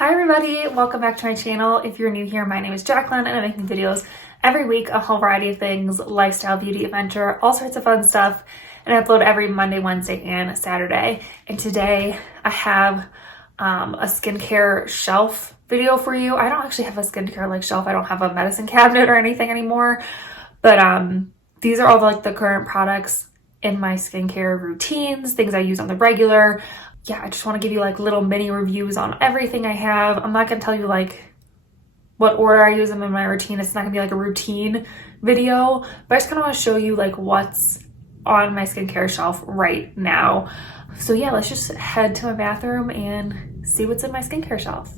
Hi everybody, welcome back to my channel. If you're new here, my name is Jacqueline and I'm making videos every week, a whole variety of things, lifestyle, beauty, adventure, all sorts of fun stuff. And I upload every Monday, Wednesday, and Saturday. And today I have a skincare shelf video for you. I don't actually have a skincare shelf. I don't have a medicine cabinet or anything anymore. But these are all the current products in my skincare routines, things I use on the regular. Yeah, I just want to give you little mini reviews on everything I have. I'm not going to tell you what order I use them in my routine. It's not going to be a routine video, but I just kind of want to show you what's on my skincare shelf right now. So yeah, let's just head to my bathroom and see what's in my skincare shelf.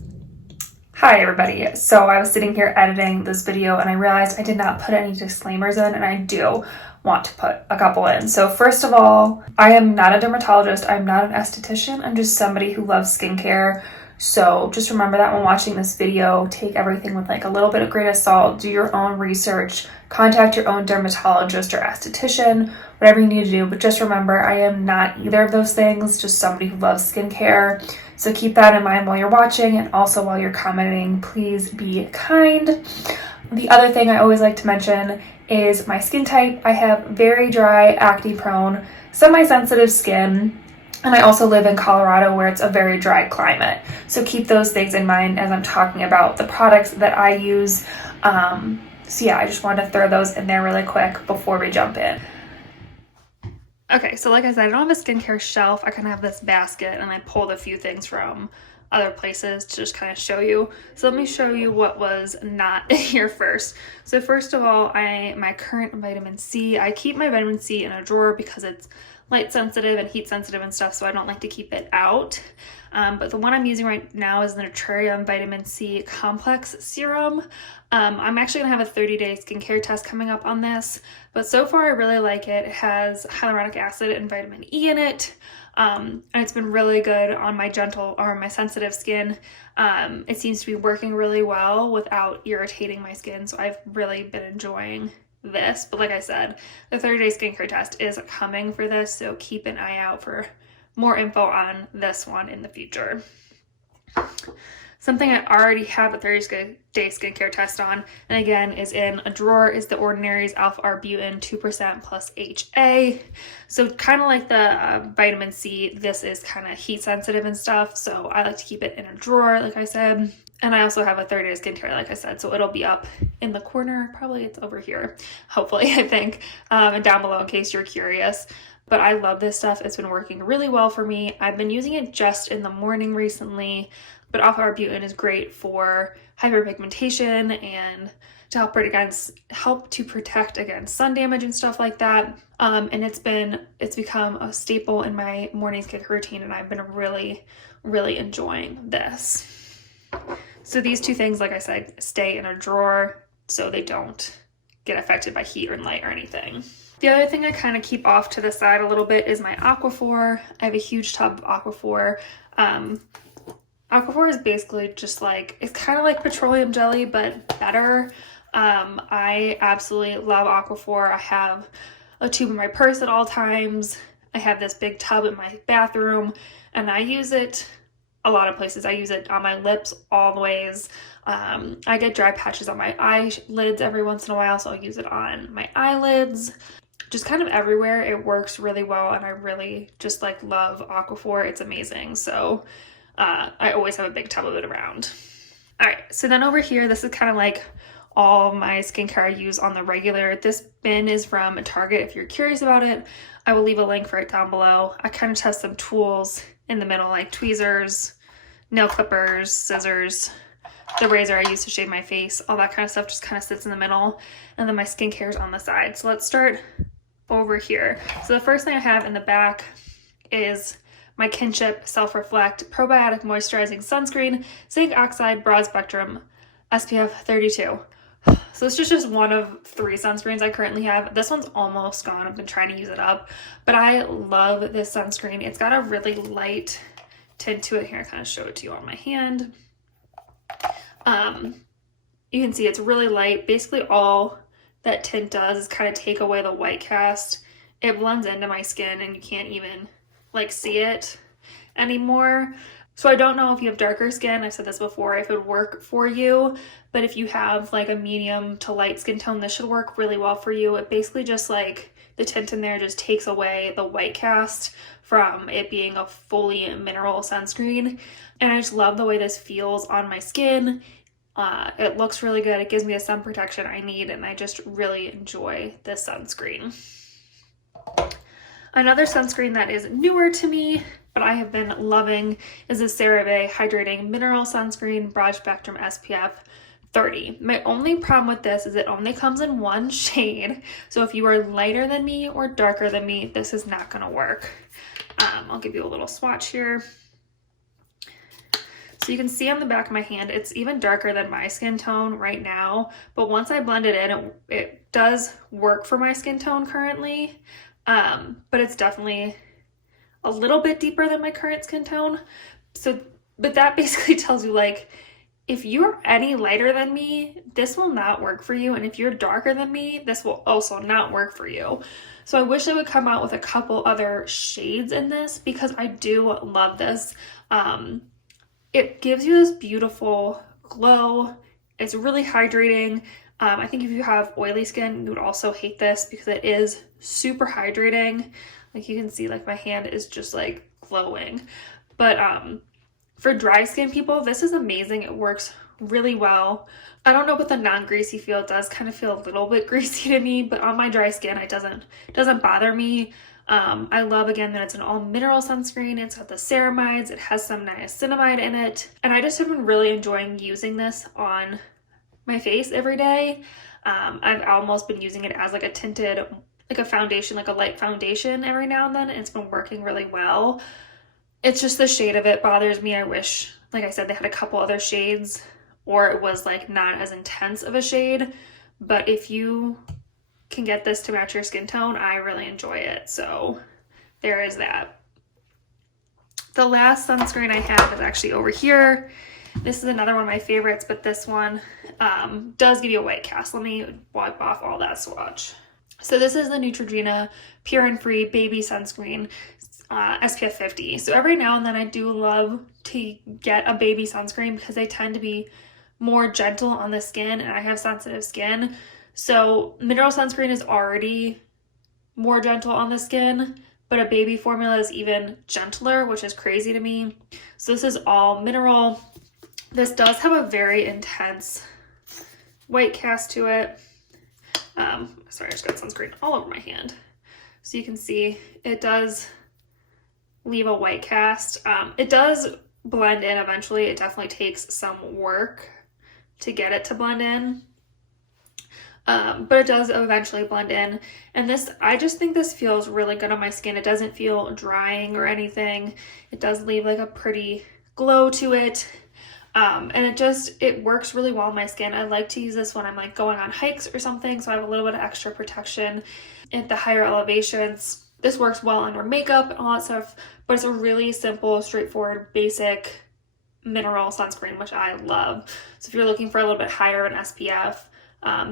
Hi everybody. So I was sitting here editing this video and I realized I did not put any disclaimers in, and I do want to put a couple in. So first of all, I am not a dermatologist. I'm not an esthetician. I'm just somebody who loves skincare. So just remember that when watching this video. Take everything with a little bit of grain of salt. Do your own research. Contact your own dermatologist or esthetician, whatever you need to do. But just remember, I am not either of those things, just somebody who loves skincare. So keep that in mind while you're watching, and also while you're commenting, please be kind. The other thing I always like to mention is my skin type. I have very dry, acne prone, semi-sensitive skin. And I also live in Colorado, where it's a very dry climate. So keep those things in mind as I'm talking about the products that I use. So yeah, I just wanted to throw those in there really quick before we jump in. Okay, so like I said, I don't have a skincare shelf. I kind of have this basket, and I pulled a few things from other places to just kind of show you. So let me show you what was not here first. So first of all, my current vitamin C, I keep my vitamin C in a drawer because it's light sensitive and heat sensitive and stuff, so I don't like to keep it out. But the one I'm using right now is the Nitrium Vitamin C Complex Serum. I'm actually gonna have a 30-day skincare test coming up on this, but so far I really like it. It has hyaluronic acid and vitamin E in it. And it's been really good on my gentle or my sensitive skin. It seems to be working really well without irritating my skin, so I've really been enjoying this. But like I said, the 30-day skincare test is coming for this, so keep an eye out for more info on this one in the future. Something I already have a 30-day skincare test on, and again is in a drawer, is the Ordinary's Alpha Arbutin 2% plus HA. So kind of like the vitamin C, this is kind of heat sensitive and stuff, so I like to keep it in a drawer, like I said. And I also have a 30-day skincare, like I said, so it'll be up in the corner. Probably it's over here, hopefully, I think, and down below in case you're curious. But I love this stuff. It's been working really well for me. I've been using it just in the morning recently, but Alpha Arbutin is great for hyperpigmentation and to help to protect against sun damage and stuff like that. And it's become a staple in my morning skincare routine, and I've been really, really enjoying this. So these two things, like I said, stay in a drawer so they don't get affected by heat or light or anything. The other thing I kind of keep off to the side a little bit is my Aquaphor. I have a huge tub of Aquaphor. Aquaphor is basically just it's kind of like petroleum jelly, but better. I absolutely love Aquaphor. I have a tube in my purse at all times. I have this big tub in my bathroom, and I use it a lot of places. I use it on my lips always. I get dry patches on my eyelids every once in a while, so I'll use it on my eyelids. Just kind of everywhere. It works really well, and I really just love Aquaphor. It's amazing. So I always have a big tub of it around. All right, so then over here, this is kind of all my skincare I use on the regular. This bin is from Target. If you're curious about it, I will leave a link for it down below. I kind of test some tools in the middle, like tweezers, nail clippers, scissors, the razor I use to shave my face, all that kind of stuff just kind of sits in the middle, and then my skincare is on the side. So let's start over here. So the first thing I have in the back is my Kinship Self-Reflect Probiotic Moisturizing Sunscreen, Zinc Oxide Broad Spectrum, SPF 32. So this is just one of 3 sunscreens I currently have. This one's almost gone. I've been trying to use it up, but I love this sunscreen. It's got a really light tint to it. Here, I kind of show it to you on my hand. You can see it's really light. Basically all that tint does is kind of take away the white cast. It blends into my skin, and you can't even see it anymore. So I don't know if you have darker skin, I've said this before, if it would work for you, but if you have like a medium to light skin tone, this should work really well for you. It basically just like the tint in there just takes away the white cast from it being a fully mineral sunscreen. And I just love the way this feels on my skin. It looks really good. It gives me the sun protection I need, and I just really enjoy this sunscreen. Another sunscreen that is newer to me, but I have been loving, is the Cerave Hydrating Mineral Sunscreen Broad Spectrum SPF 30. My only problem with this is it only comes in one shade. So if you are lighter than me or darker than me, this is not gonna work. I'll give you a little swatch here. So you can see on the back of my hand, it's even darker than my skin tone right now, but once I blend it in, it does work for my skin tone currently, but it's definitely a little bit deeper than my current skin tone. So, but that basically tells you, like, if you're any lighter than me, this will not work for you, and if you're darker than me, this will also not work for you. So I wish they would come out with a couple other shades in this, because I do love this. It gives you this beautiful glow. It's really hydrating. I think if you have oily skin, you would also hate this because it is super hydrating. Like you can see, like my hand is just like glowing. But for dry skin people, this is amazing. It works really well. I don't know what the non-greasy feel. It does kind of feel a little bit greasy to me, but on my dry skin, it doesn't bother me. I love, again, that it's an all-mineral sunscreen. It's got the ceramides. It has some niacinamide in it. And I just have been really enjoying using this on my face every day. I've almost been using it as like a tinted, like a foundation, like a light foundation every now and then. And it's been working really well. It's just the shade of it bothers me. I wish, like I said, they had a couple other shades, or it was like not as intense of a shade. But if you can get this to match your skin tone, I really enjoy it. So there is that. The last sunscreen I have is actually over here. This is another one of my favorites, but this one does give you a white cast. Let me wipe off all that swatch. So this is the Neutrogena Pure and Free Baby Sunscreen SPF 50. So every now and then I do love to get a baby sunscreen because they tend to be more gentle on the skin, and I have sensitive skin. So mineral sunscreen is already more gentle on the skin, but a baby formula is even gentler, which is crazy to me. So this is all mineral. This does have a very intense white cast to it. Sorry, I just got sunscreen all over my hand. So you can see it does leave a white cast. It does blend in eventually. It definitely takes some work to get it to blend in. But it does eventually blend in. And this, I just think this feels really good on my skin. It doesn't feel drying or anything. It does leave like a pretty glow to it. And it works really well on my skin. I like to use this when I'm like going on hikes or something, so I have a little bit of extra protection at the higher elevations. This works well under makeup and all that stuff, but it's a really simple, straightforward, basic mineral sunscreen, which I love. So if you're looking for a little bit higher of an SPF,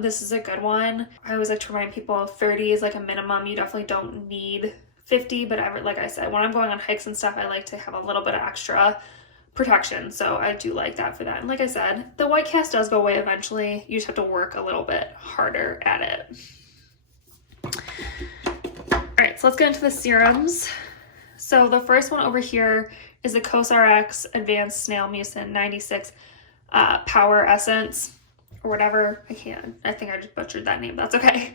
this is a good one. I always like to remind people 30 is like a minimum. You definitely don't need 50, but like I said, when I'm going on hikes and stuff, I like to have a little bit of extra protection. So I do like that for that. And like I said, the white cast does go away eventually. You just have to work a little bit harder at it. All right, so let's get into the serums. So the first one over here is the COSRX Advanced Snail Mucin 96 Power Essence, or whatever. I think I just butchered that name. That's okay.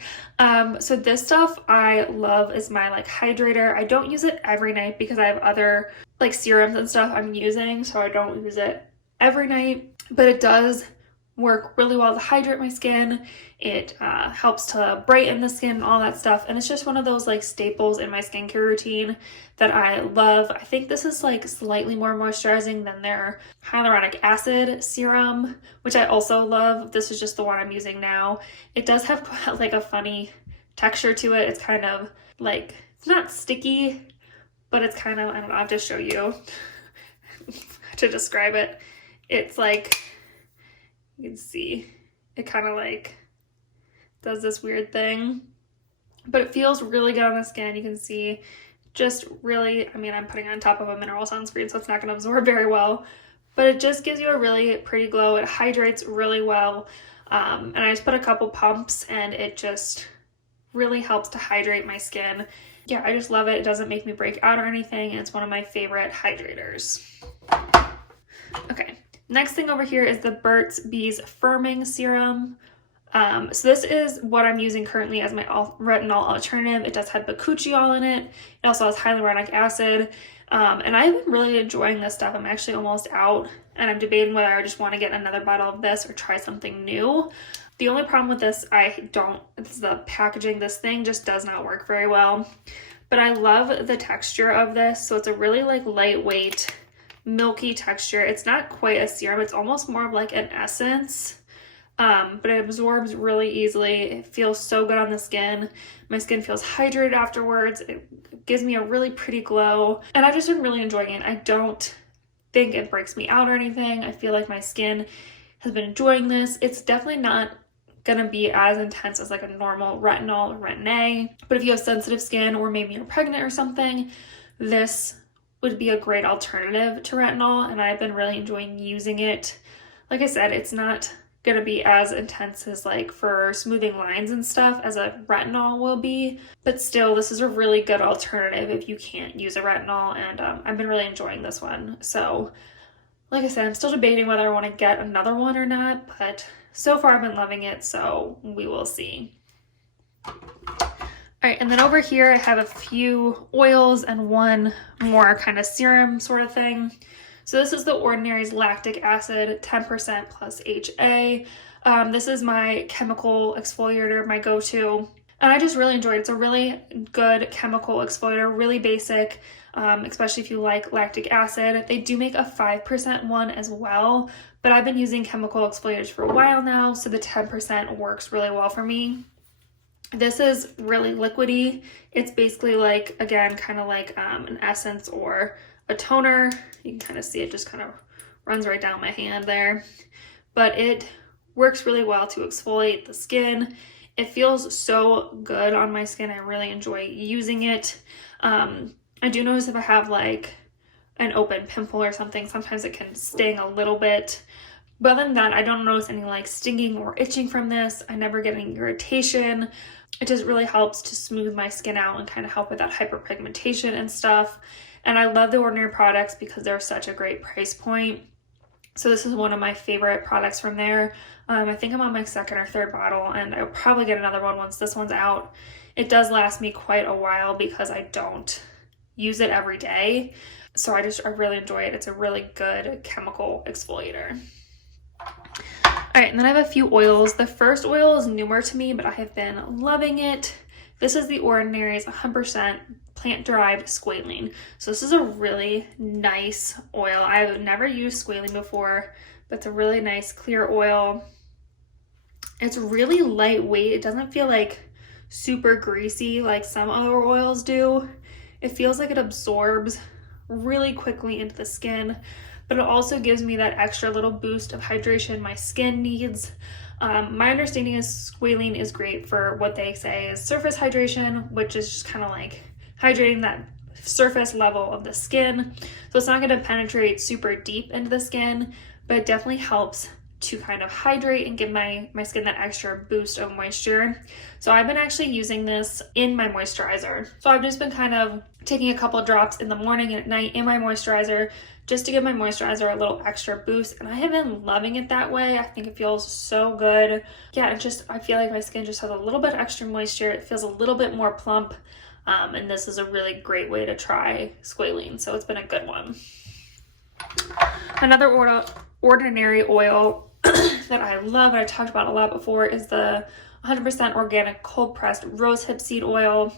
So this stuff I love is my like hydrator. I don't use it every night because I have other like serums and stuff I'm using, so I don't use it every night, but it does work really well to hydrate my skin. It helps to brighten the skin and all that stuff, and it's just one of those like staples in my skincare routine that I love. I think this is like slightly more moisturizing than their hyaluronic acid serum, which I also love. This is just the one I'm using now. It does have like a funny texture to it. It's kind of like, it's not sticky, but it's kind of, I don't know, I'll just show you to describe it. It's like, you can see, it kind of like does this weird thing, but it feels really good on the skin. You can see just really, I mean, I'm putting it on top of a mineral sunscreen, so it's not going to absorb very well, but it just gives you a really pretty glow. It hydrates really well, and I just put a couple pumps, and it just really helps to hydrate my skin. Yeah, I just love it. It doesn't make me break out or anything, and it's one of my favorite hydrators. Okay, next thing over here is the Burt's Bees Firming Serum. So this is what I'm using currently as my retinol alternative. It does have bakuchiol in it. It also has hyaluronic acid. And I've been really enjoying this stuff. I'm actually almost out, and I'm debating whether I just want to get another bottle of this or try something new. The only problem with this, it's the packaging. This thing just does not work very well. But I love the texture of this. So it's a really like lightweight, milky texture. It's not quite a serum. It's almost more of like an essence. But it absorbs really easily. It feels so good on the skin. My skin feels hydrated afterwards. It gives me a really pretty glow, and I've just been really enjoying it. I don't think it breaks me out or anything. I feel like my skin has been enjoying this. It's definitely not gonna be as intense as like a normal retinol or Retin-A, but if you have sensitive skin or maybe you're pregnant or something, this would be a great alternative to retinol, and I've been really enjoying using it. Like I said, it's not gonna be as intense as like for smoothing lines and stuff as a retinol will be, but still this is a really good alternative if you can't use a retinol, and I've been really enjoying this one. So like I said, I'm still debating whether I want to get another one or not, but so far I've been loving it, so we will see. All right, and then over here I have a few oils and one more kind of serum sort of thing. So this is the Ordinary's Lactic Acid 10% plus HA. This is my chemical exfoliator, my go-to, and I just really enjoy it. It's a really good chemical exfoliator, really basic, especially if you like lactic acid. They do make a 5% one as well, but I've been using chemical exfoliators for a while now, so the 10% works really well for me. This is really liquidy. It's basically like, again, kind of like an essence or a toner. You can kind of see it just kind of runs right down my hand there, but it works really well to exfoliate the skin. It feels so good on my skin. I really enjoy using it. I do notice if I have like an open pimple or something, sometimes it can sting a little bit. But other than that, I don't notice any like stinging or itching from this. I never get any irritation. It just really helps to smooth my skin out and kind of help with that hyperpigmentation and stuff. And I love the Ordinary products because they're such a great price point. So this is one of my favorite products from there. I think I'm on my second or third bottle, and I'll probably get another one once this one's out. It does last me quite a while because I don't use it every day. So I really enjoy it. It's a really good chemical exfoliator. All right, and then I have a few oils. The first oil is newer to me, but I have been loving it. This is the Ordinary's 100% plant-derived squalene. So this is a really nice oil. I've never used squalene before, but it's a really nice clear oil. It's really lightweight. It doesn't feel like super greasy like some other oils do. It feels like it absorbs really quickly into the skin, but it also gives me that extra little boost of hydration my skin needs. My understanding is squalene is great for what they say is surface hydration, which is just kind of like hydrating that surface level of the skin. So it's not going to penetrate super deep into the skin, but it definitely helps to kind of hydrate and give my skin that extra boost of moisture. So I've been actually using this in my moisturizer. So I've just been kind of taking a couple drops in the morning and at night in my moisturizer just to give my moisturizer a little extra boost, and I have been loving it that way. I think it feels so good. Yeah, I feel like my skin just has a little bit extra moisture. It feels a little bit more plump, and this is a really great way to try squalene, so it's been a good one. Another Ordinary oil that I love, and I talked about a lot before, is the 100% organic cold pressed Rosehip Seed Oil.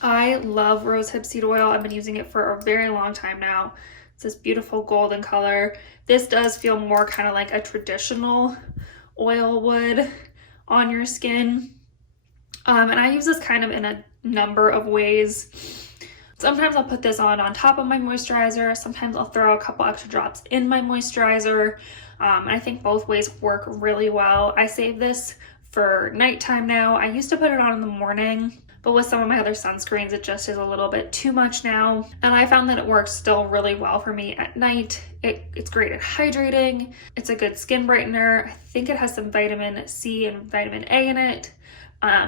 I love Rosehip Seed Oil. I've been using it for a very long time now. It's this beautiful golden color. This does feel more kind of like a traditional oil would on your skin. And I use this kind of in a number of ways. Sometimes I'll put this on top of my moisturizer. Sometimes I'll throw a couple extra drops in my moisturizer. I think both ways work really well. I save this for nighttime now. I used to put it on in the morning, but with some of my other sunscreens, it just is a little bit too much now. And I found that it works still really well for me at night. It's great at hydrating. It's a good skin brightener. I think it has some vitamin C and vitamin A in it,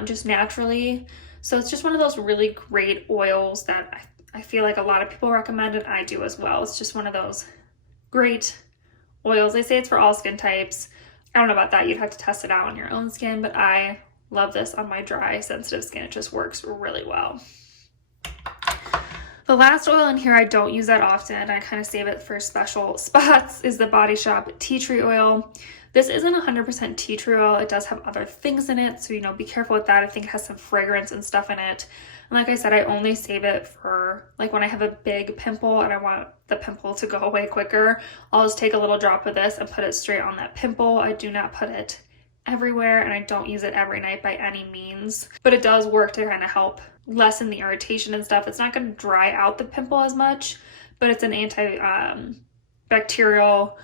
just naturally. So it's just one of those really great oils that I feel like a lot of people recommend, and I do as well. It's just one of those great oils. They say it's for all skin types. I don't know about that. You'd have to test it out on your own skin, but I love this on my dry, sensitive skin. It just works really well. The last oil in here I don't use that often. I kind of save it for special spots, is the Body Shop Tea Tree Oil. This isn't 100% tea tree oil. It does have other things in it, so, you know, be careful with that. I think it has some fragrance and stuff in it. And like I said, I only save it for like when I have a big pimple and I want the pimple to go away quicker. I'll just take a little drop of this and put it straight on that pimple. I do not put it everywhere, and I don't use it every night by any means, but it does work to kind of help lessen the irritation and stuff. It's not going to dry out the pimple as much, but it's an antibacterial,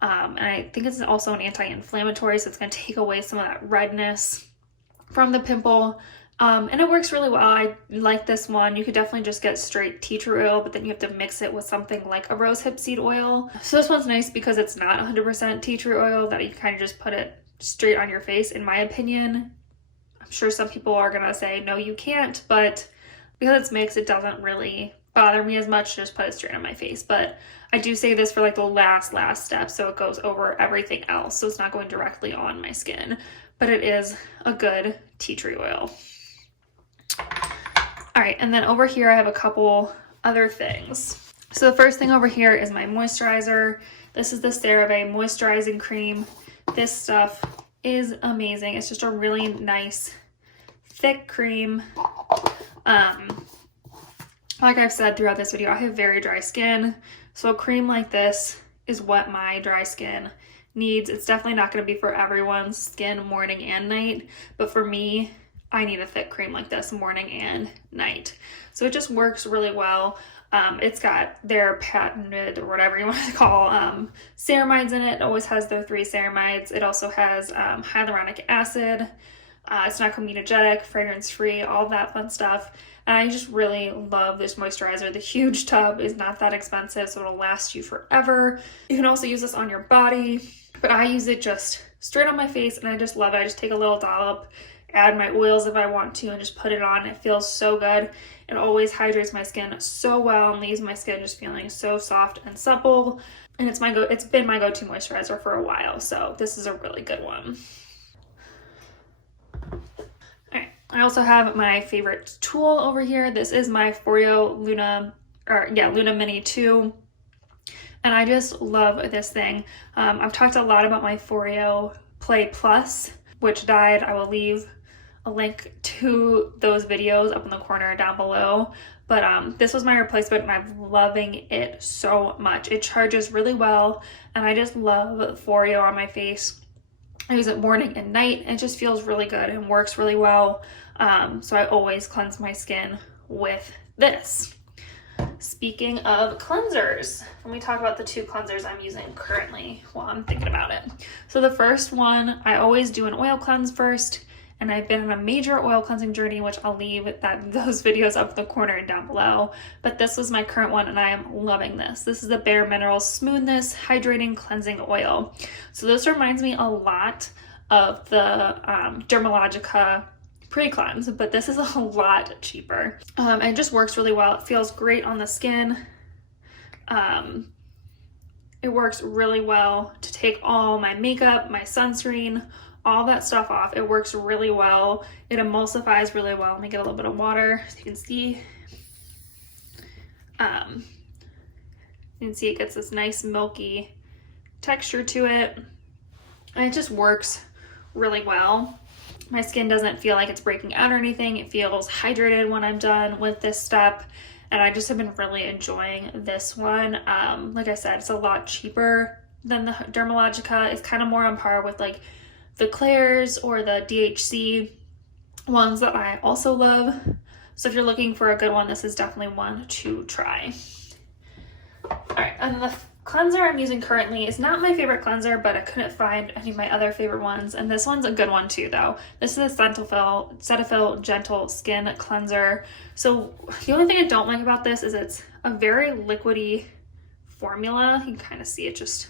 and I think it's also an anti-inflammatory, so it's going to take away some of that redness from the pimple. And it works really well. I like this one. You could definitely just get straight tea tree oil, but then you have to mix it with something like a rosehip seed oil. So this one's nice because it's not 100% tea tree oil, that you kind of just put it straight on your face, in my opinion. I'm sure some people are gonna say, no, you can't, but because it's mixed, it doesn't really bother me as much to just put it straight on my face. But I do say this for like the last step, so it goes over everything else, so it's not going directly on my skin, but it is a good tea tree oil. All right, and then over here I have a couple other things. So the first thing over here is my moisturizer. This is the Cerave moisturizing cream. This stuff is amazing. It's just a really nice thick cream. Like I've said throughout this video, I have very dry skin, so a cream like this is what my dry skin needs. It's definitely not going to be for everyone's skin morning and night, but for me, I need a thick cream like this morning and night. So it just works really well. It's got their patented, or whatever you want to call, ceramides in it. It always has their 3 ceramides. It also has hyaluronic acid. It's not comedogenic, fragrance-free, all that fun stuff. And I just really love this moisturizer. The huge tub is not that expensive, so it'll last you forever. You can also use this on your body, but I use it just straight on my face, and I just love it. I just take a little dollop, add my oils if I want to, and just put it on. It feels so good. It always hydrates my skin so well and leaves my skin just feeling so soft and supple. And it's been my go-to moisturizer for a while, so this is a really good one. Alright, I also have my favorite tool over here. This is my Foreo Luna, Luna Mini 2. And I just love this thing. I've talked a lot about my Foreo Play Plus, which died. I will leave a link to those videos up in the corner down below, but this was my replacement, and I'm loving it so much. It charges really well, and I just love Foreo on my face. I use it morning and night, and it just feels really good and works really well. So I always cleanse my skin with this. Speaking of cleansers, let me talk about the 2 cleansers I'm using currently while I'm thinking about it. So the first one, I always do an oil cleanse first, and I've been on a major oil cleansing journey, which I'll leave those videos up in the corner and down below. But this was my current one, and I am loving this. This is the Bare Minerals Smoothness Hydrating Cleansing Oil. So this reminds me a lot of the Dermalogica pre-cleanse, but this is a lot cheaper. And it just works really well. It feels great on the skin. It works really well to take all my makeup, my sunscreen, all that stuff off. It works really well. It emulsifies really well. Let me get a little bit of water so you can see. You can see it gets this nice milky texture to it. And it just works really well. My skin doesn't feel like it's breaking out or anything. It feels hydrated when I'm done with this step. And I just have been really enjoying this one. Like I said, it's a lot cheaper than the Dermalogica. It's kind of more on par with like the Claire's or the DHC ones that I also love. So if you're looking for a good one, this is definitely one to try. All right, and the cleanser I'm using currently is not my favorite cleanser, but I couldn't find any of my other favorite ones, and this one's a good one too though. This is a Cetaphil Gentle Skin Cleanser. So the only thing I don't like about this is it's a very liquidy formula. You can kind of see it just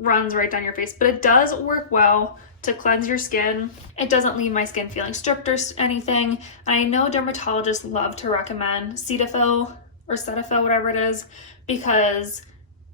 runs right down your face, but it does work well to cleanse your skin. It doesn't leave my skin feeling stripped or anything. And I know dermatologists love to recommend Cetaphil or Cetaphil, whatever it is, because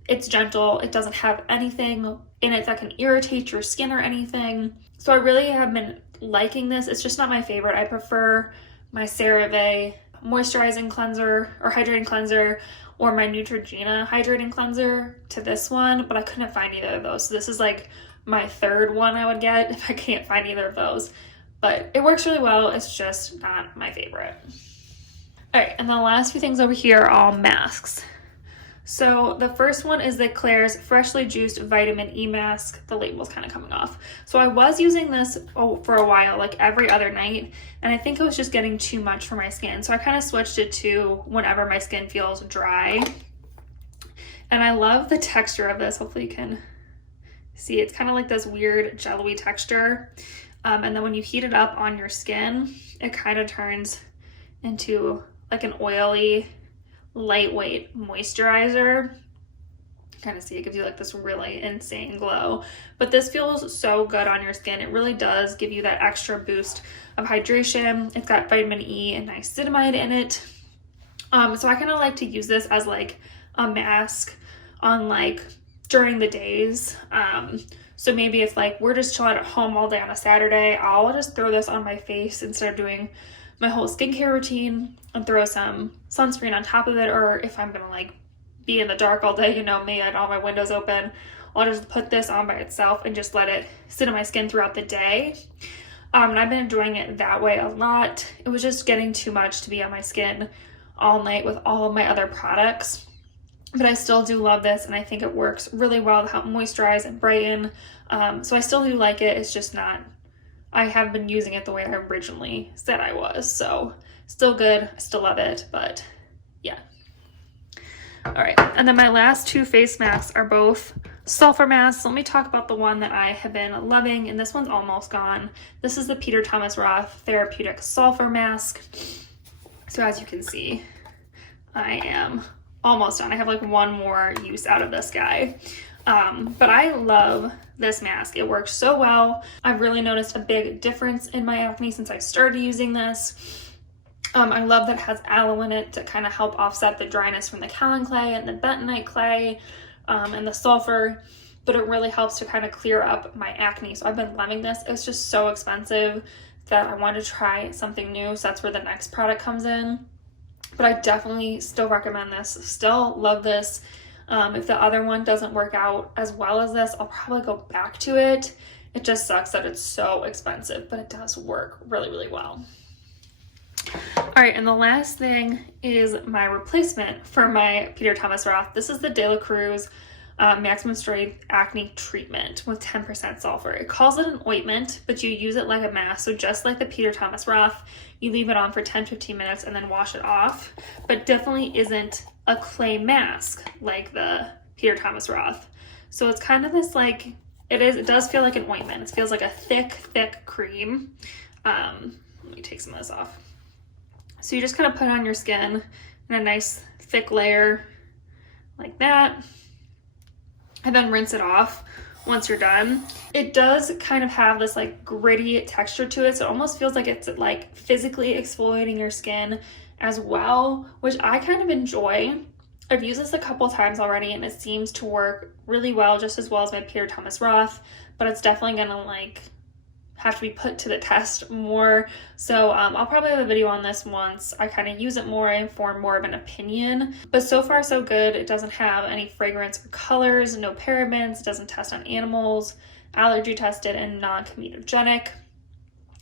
it's gentle. It doesn't have anything in it that can irritate your skin or anything. So I really have been liking this. It's just not my favorite. I prefer my Cerave moisturizing cleanser or hydrating cleanser or my Neutrogena hydrating cleanser to this one, but I couldn't find either of those. So this is like my third one I would get if I can't find either of those. But it works really well. It's just not my favorite. All right, and the last few things over here are all masks. So the first one is the Klairs Freshly Juiced Vitamin E Mask. The label's kind of coming off. So I was using this for a while, like every other night, and I think it was just getting too much for my skin. So I kind of switched it to whenever my skin feels dry. And I love the texture of this. Hopefully you can see. It's kind of like this weird jello-y texture. And then when you heat it up on your skin, it kind of turns into like an oily, lightweight moisturizer. Kind of see it gives you like this really insane glow, but this feels so good on your skin. It really does give you that extra boost of hydration. It's got vitamin E and niacinamide in it. So I kind of like to use this as like a mask on like during the days. So maybe if like we're just chilling at home all day on a Saturday, I'll just throw this on my face instead of doing my whole skincare routine and throw some sunscreen on top of it. Or if I'm gonna like be in the dark all day, you know me, I don't have my windows open, I'll just put this on by itself and just let it sit on my skin throughout the day. And I've been enjoying it that way a lot. It was just getting too much to be on my skin all night with all of my other products. But I still do love this, and I think it works really well to help moisturize and brighten. So I still do like it. It's just not, I have been using it the way I originally said I was. So still good. I still love it, but yeah. All right. And then my last two face masks are both sulfur masks. Let me talk about the one that I have been loving, and this one's almost gone. This is the Peter Thomas Roth Therapeutic Sulfur Mask. So as you can see, I am almost done. I have like one more use out of this guy. But I love this mask. It works so well. I've really noticed a big difference in my acne since I started using this. I love that it has aloe in it to kind of help offset the dryness from the kaolin clay and the bentonite clay and the sulfur, but it really helps to kind of clear up my acne. So I've been loving this. It's just so expensive that I wanted to try something new. So that's where the next product comes in. But I definitely still recommend this. Still love this. If the other one doesn't work out as well as this, I'll probably go back to it. It just sucks that it's so expensive, but it does work really, really well. All right, and the last thing is my replacement for my Peter Thomas Roth. This is the De La Cruz Maximum Strength Acne Treatment with 10% sulfur. It calls it an ointment, but you use it like a mask. So just like the Peter Thomas Roth, you leave it on for 10-15 minutes and then wash it off, but definitely isn't a clay mask like the Peter Thomas Roth. So it's kind of this like, it does feel like an ointment. It feels like a thick cream. Let me take some of this off. So you just kind of put it on your skin in a nice thick layer like that, and then rinse it off once you're done. It does kind of have this like gritty texture to it, so it almost feels like it's like physically exfoliating your skin as well, which I kind of enjoy. I've used this a couple times already and it seems to work really well, just as well as my Peter Thomas Roth, but it's definitely gonna like have to be put to the test more. So I'll probably have a video on this once I kind of use it more and form more of an opinion. But so far so good. It doesn't have any fragrance or colors, no parabens, it doesn't test on animals, allergy tested and non-comedogenic.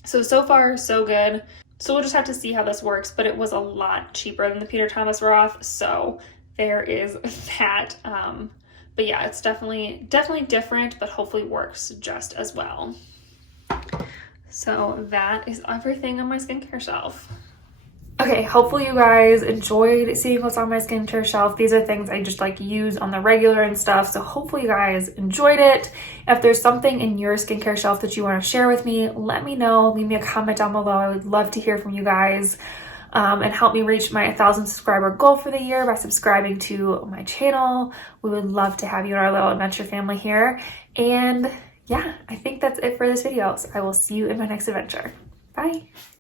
So far so good. So we'll just have to see how this works, but it was a lot cheaper than the Peter Thomas Roth, so there is that. But yeah, it's definitely different, but hopefully works just as well. So that is everything on my skincare shelf. Okay, hopefully you guys enjoyed seeing what's on my skincare shelf. These are things I just like use on the regular and stuff. So hopefully you guys enjoyed it. If there's something in your skincare shelf that you want to share with me, let me know. Leave me a comment down below. I would love to hear from you guys. And help me reach my 1,000 subscriber goal for the year by subscribing to my channel. We would love to have you in our little adventure family here. And yeah, I think that's it for this video. So I will see you in my next adventure. Bye.